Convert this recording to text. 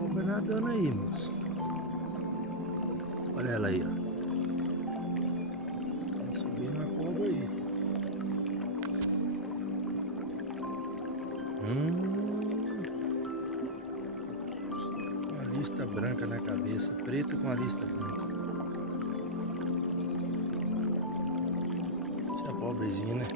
cobra nadando aí, moço. Olha ela aí, ó. Tá subindo uma cobra aí. Uma lista branca na cabeça, preto com a lista branca. Essa é a pobrezinha, né?